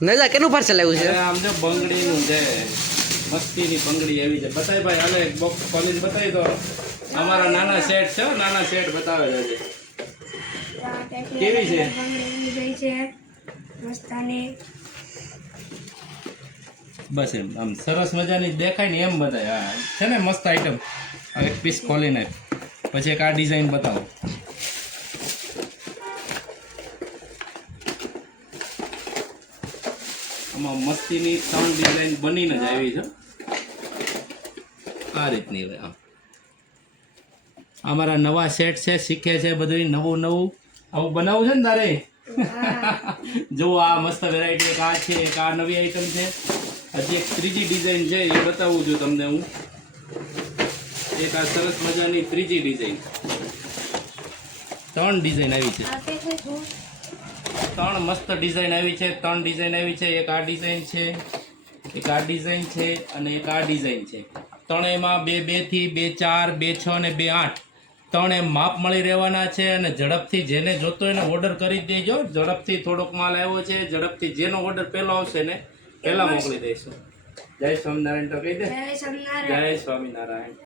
નજા કેનું parcel આવ્યું છે? આમ જો બંગડીનું છે, મસ્તીની બંગડી એવી છે. બતાય ભાઈ, હાલે એક બોક્સ ખોલીને બતાવી દો. અમારા નાના સેટ છે, નાના સેટ બતાવે છે. કેવી છે? બસ એમ આમ સરસ મજાની દેખાય ને એમ બતાય. હા છે ને મસ્ત આઈટમ. હવે એક પીસ ખોલીને પછી એક આ ડિઝાઇન બતાવો. આમાં મસ્તીની 3 ડિઝાઇન બનીને જ આવી છે આ રીતની. હવે અમારા નવા સેટ છે, શીખે છે બધું નવું નવું. આવું બનાવવું છે ને તારે? જો આ મસ્ત વેરાયટી એક આ છે, એક આ નવી આઈટમ છે. હજી એક ત્રીજી ડિઝાઇન છે એ બતાવું છું તમને હું. એક આ સરસ મજાની ત્રીજી ડિઝાઇન. 3 ડિઝાઇન આવી છે, 3 મસ્ત ડિઝાઇન આવી છે. 3 ડિઝાઇન આવી છે. એક આ ડિઝાઇન છે, એક આ ડિઝાઇન છે અને એક આ ડિઝાઇન છે. ત્રણેયમાં 2 થી 2 4 2 6 અને 2 8 3 એમ માપ મળી રહેવાના છે. અને ઝડપથી જેને જોતો હોય ને ઓર્ડર કરી દેજો. ઝડપથી થોડોક માલ આવ્યો છે, ઝડપથી જેનો ઓર્ડર પહેલો આવશે ને પહેલા મોકલી દઈશું. જય સ્વામિનારાયણ તો કહી દે. જય સ્વામિનારાયણ.